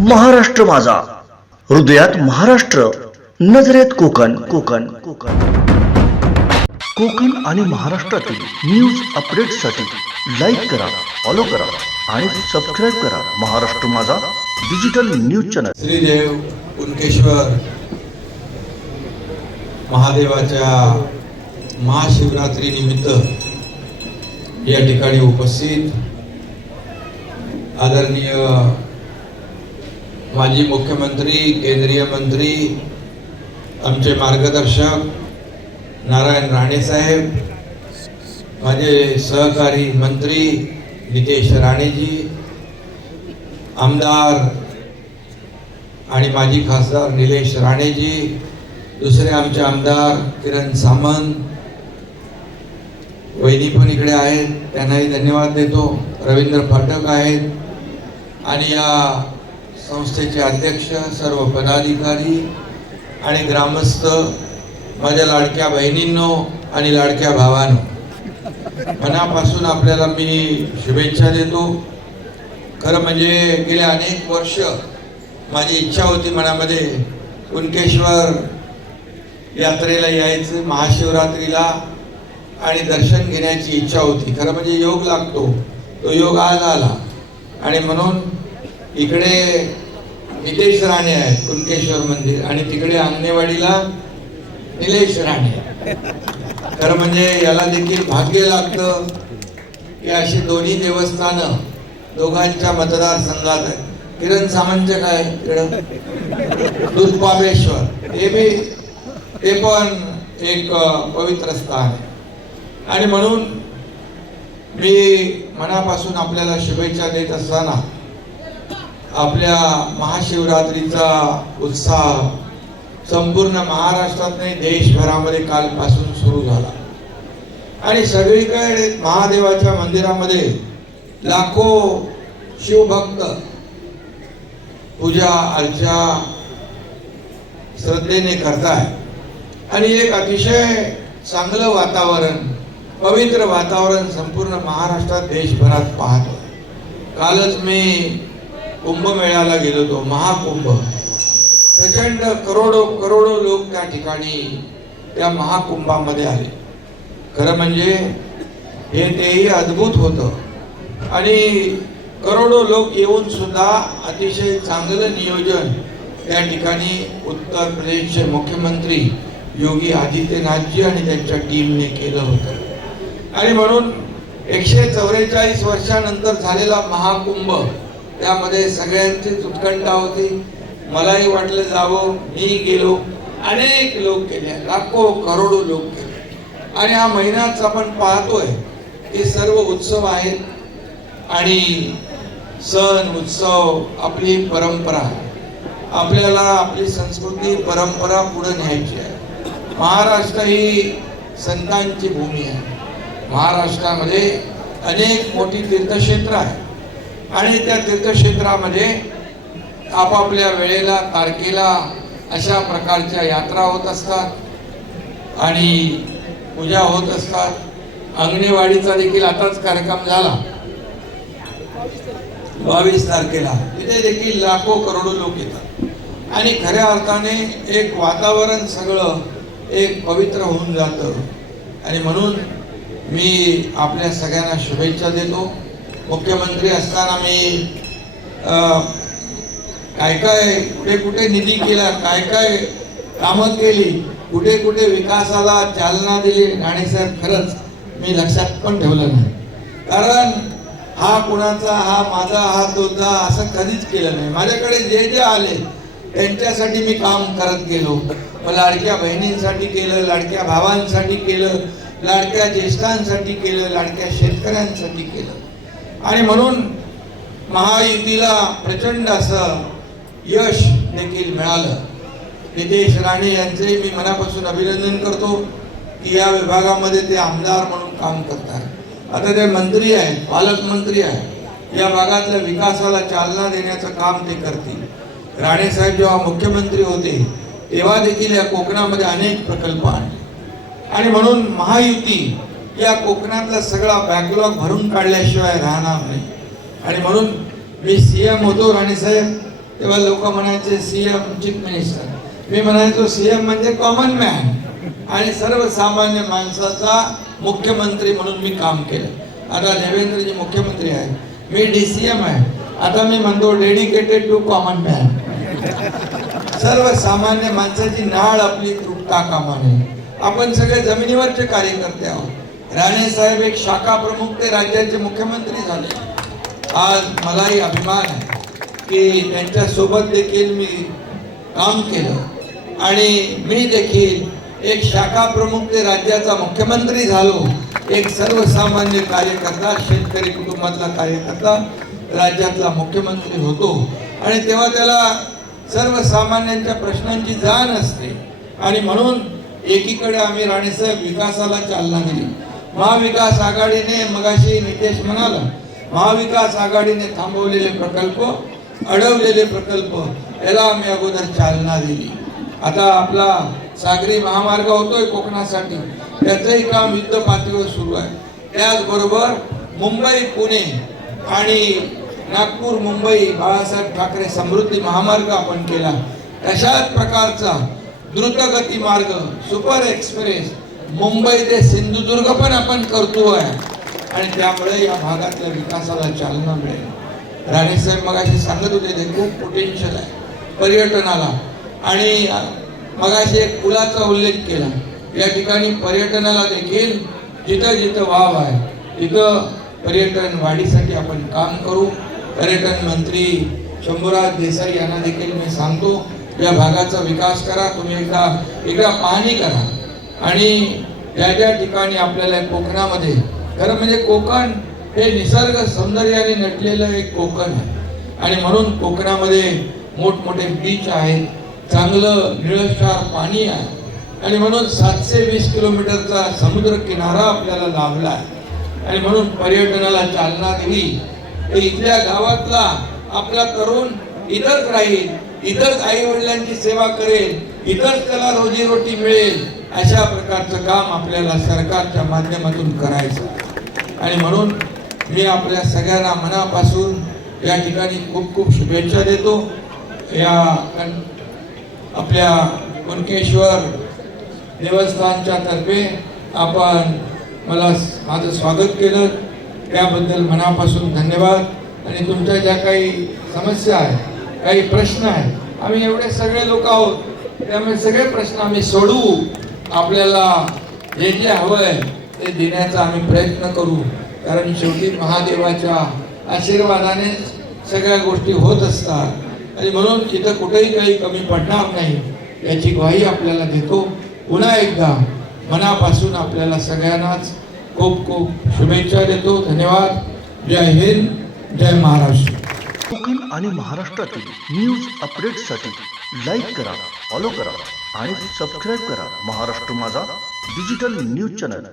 महाराष्ट्र माझा, हृदयात महाराष्ट्र, नजरेत कोकण. कोकण कोकण कोकण आणि महाराष्ट्रातील न्यूज अपडेटसाठी लाईक करा, फॉलो करा आणि सबस्क्राईब करा Maharashtra Majha digital news channel. Shridev Kunkeshwar महादेवाच्या महाशिवरात्री निमित्त या ठिकाणी उपस्थित आदरणीय माजी मुख्यमंत्री, केंद्रीय मंत्री, आमचे मार्गदर्शक नारायण राणे साहेब, माझे सहकारी मंत्री नितेश राणेजी, आमदार आणि माजी खासदार निलेश राणेजी, दुसरे आमचे आमदार किरण सामंत, वहिनी पण इकडे आहेत, त्यांनाही धन्यवाद देतो. रवींद्र फाटक आहेत आणि या संस्थेचे अध्यक्ष, सर्व पदाधिकारी आणि ग्रामस्थ, माझ्या लाडक्या बहिणींनो आणि लाडक्या भावांनो, मनापासून आपल्याला मी शुभेच्छा देतो. खरं म्हणजे गेल्या अनेक वर्ष माझी इच्छा होती मनामध्ये कुणकेश्वर यात्रेला यायचं, महाशिवरात्रीला, आणि दर्शन घेण्याची इच्छा होती. खरं म्हणजे योग लागतो, तो योग आज आला. आणि म्हणून इकडे नितेश राणे आहेत, कुणकेश्वर मंदिर, आणि तिकडे अंगणेवाडीला निलेश राणे. खरं म्हणजे याला देखील भाग्य लागतं की अशी दोन्ही देवस्थानं दोघांच्या मतदारसंघात आहेत. किरण सामंतचे काय तिकडं दुधपाबेश्वर, ते पण एक पवित्र स्थान आहे. आणि म्हणून मी मनापासून आपल्याला शुभेच्छा देत असताना आपल्या महाशिवरात्रीचा उत्साह संपूर्ण महाराष्ट्रात नाही, देशभरामध्ये कालपासून सुरू झाला. आणि सगळीकडे महादेवाच्या मंदिरामध्ये लाखो शिवभक्त पूजा अर्चा श्रद्धेने करताय. आणि एक अतिशय चांगलं वातावरण, पवित्र वातावरण संपूर्ण महाराष्ट्रात, देशभरात पाहतो. कालच मी कुंभमेळ्याला गेलो होतो, महाकुंभ. प्रचंड करोडो लोक त्या ठिकाणी त्या महाकुंभामध्ये आले. खरं म्हणजे हे तेही अद्भुत होतं. आणि करोडो लोक येऊन सुद्धा अतिशय चांगलं नियोजन त्या ठिकाणी उत्तर प्रदेशचे मुख्यमंत्री योगी आदित्यनाथजी आणि त्यांच्या टीमने केलं होतं. आणि म्हणून 144 वर्षानंतर झालेला महाकुंभ, त्यामध्ये सगळ्यांचीच उत्कंठा होती. मलाही वाटलं जावं, मी गेलो, अनेक लोक गेले, लाखो करोडो लोक गेले. आणि हा महिनाच आपण पाहतोय की सर्व उत्सव आहेत आणि सण उत्सव आपली परंपरा, आपल्याला आपली संस्कृती परंपरा पुढे न्यायची आहे. महाराष्ट्र ही संतांची भूमी आहे. महाराष्ट्रामध्ये अनेक मोठी तीर्थक्षेत्र आहे आणि त्या तीर्थक्षेत्रामध्ये आपापल्या वेळेला, तारखेला अशा प्रकारच्या यात्रा होत असतात आणि पूजा होत असतात. अंगणेवाडीचा देखील आताच कार्यक्रम झाला 22 तारखेला, तिथे देखील लाखो करोडो लोक येतात. आणि खऱ्या अर्थाने एक वातावरण सगळं एक पवित्र होऊन जातं. आणि म्हणून मी आपल्या सगळ्यांना शुभेच्छा देतो. मुख्यमंत्री असताना मी काय कुठे कुठे निधी केला, काय कामं केली, कुठे कुठे विकासाला चालना दिली, राणेसाहेब खरंच मी लक्षात पण ठेवलं नाही. कारण हा कुणाचा, हा माझा, हा तोचा असं कधीच केलं नाही. माझ्याकडे जे आले त्यांच्यासाठी मी काम करत गेलो. मग लाडक्या बहिणींसाठी केलं, लाडक्या भावांसाठी केलं, लाडक्या ज्येष्ठांसाठी केलं, लाडक्या शेतकऱ्यांसाठी केलं. आणि म्हणून महायुतीला प्रचंड असं यश देखील मिळालं. नितेश राणे यांचे मी मनापासून अभिनंदन करतो की या विभागामध्ये ते आमदार म्हणून काम करतात. आता ते मंत्री आहेत, पालकमंत्री आहेत, या भागातल्या विकासाला चालना देण्याचं काम ते करतील. राणेसाहेब जेव्हा मुख्यमंत्री होते तेव्हा देखील या कोकणामध्ये अनेक प्रकल्प आणले. आणि म्हणून महायुती या कोकणातला सगळा बॅकलॉग भरून काढल्याशिवाय राहणार नाही. आणि म्हणून मी सीएम होतो राणेसाहेब तेव्हा लोक म्हणायचे सीएम चीफ मिनिस्टर. मी म्हणायचो सीएम म्हणजे कॉमन मॅन आणि सर्वसामान्य माणसाचा मुख्यमंत्री म्हणून मी काम केलं. आता देवेंद्रजी मुख्यमंत्री आहे, मी DCM आहे. आता मी म्हणतो डेडिकेटेड टू कॉमन मॅन. सर्वसामान्य माणसाची नाळ आपली तुटता कामा नये. आपण सगळे जमिनीवरचे कार्यकर्ते आहोत. राणे साहेब एक शाखा प्रमुख ते राज्याचे मुख्यमंत्री झाले. आज मलाही अभिमान आहे की त्यांच्या सोबत देखील मी काम केलं आणि मी देखील एक शाखा प्रमुख ते राज्याचा मुख्यमंत्री झालो. एक सर्वसामान्य कार्यकर्ता, शेतकरी कुटुंबातला कार्यकर्ता राज्यातला मुख्यमंत्री होतो आणि तेव्हा त्याला सर्वसामान्यांच्या प्रश्नांची जाण असते. आणि म्हणून एकीकडे आम्ही राणेसाहेब विकासाला चालना दिली. महाविकास आघाडीने, मगाशी नितेश म्हणाला, महाविकास आघाडीने थांबवलेले प्रकल्प, अडवलेले प्रकल्प याला आम्ही अगोदर चालना दिली. आता आपला सागरी महामार्ग होतोय कोकणासाठी, त्याचंही काम युद्ध पातळीवर सुरू आहे. त्याचबरोबर मुंबई पुणे आणि नागपूर मुंबई बाळासाहेब ठाकरे समृद्धी महामार्ग आपण केला. तशाच प्रकारचा द्रुतगती मार्ग, सुपर एक्सप्रेस मुंबई ते सिंधुदुर्ग पण आपण करतोय आणि त्यामुळे या भागातल्या विकासाला चालना मिळेल. राणेसाहेब मगाशी सांगत होते ते खूप पोटेन्शियल आहे पर्यटनाला. आणि मगाशी एक पुलाचा उल्लेख केला. या ठिकाणी पर्यटनाला देखील जिथं जिथं वाव आहे तिथं पर्यटन वाढीसाठी आपण काम करू. पर्यटन मंत्री शंभूराज देसाई यांना देखील मी सांगतो, या भागाचा विकास करा. तुम्ही एकदा पाहणी करा आणि ज्या ज्या ठिकाणी आपल्याला कोकणामध्ये, खरं म्हणजे कोकण हे निसर्ग सौंदर्याने नटलेलं एक कोकण आहे आणि म्हणून कोकणामध्ये मोठमोठे बीच आहेत, चांगलं निळशार पाणी आहे आणि म्हणून 720 किलोमीटरचा समुद्र किनारा आपल्याला लाभला आहे आणि म्हणून पर्यटनाला चालना दिली. इथल्या गावातला आपला तरुण इथंच राहील, इथंच आई वडिलांची सेवा करेल, इथंच त्याला रोजीरोटी मिळेल. अशा प्रकारचं काम आपल्याला सरकारच्या माध्यमातून करायचं आणि म्हणून मी आपल्या सगळ्यांना मनापासून या ठिकाणी खूप खूप शुभेच्छा देतो. या आपल्या कुणकेश्वर देवस्थानच्या तर्फे आपण माझं स्वागत केलं, त्याबद्दल मनापासून धन्यवाद. आणि तुमच्या ज्या काही समस्या आहेत, काही प्रश्न आहेत, आम्ही एवढे सगळे लोक आहोत त्यामुळे सगळे प्रश्न आम्ही सोडवू. आपल्याला जे जे हवंय ते देण्याचा आम्ही प्रयत्न करू, कारण शेवटी महादेवाच्या आशीर्वादाने सगळ्या गोष्टी होत असतात आणि म्हणून इथं कुठेही काही कमी पडणार नाही याची ग्वाही आपल्याला देतो. पुन्हा एकदा मनापासून आपल्याला सगळ्यांनाच खूप खूप शुभेच्छा देतो. धन्यवाद. जय हिंद, जय महाराष्ट्र. कोकण आणि महाराष्ट्रातील न्यूज अपडेट्ससाठी लाईक करा, फॉलो करा आणि सबस्क्राईब करा Maharashtra Majha digital news channel.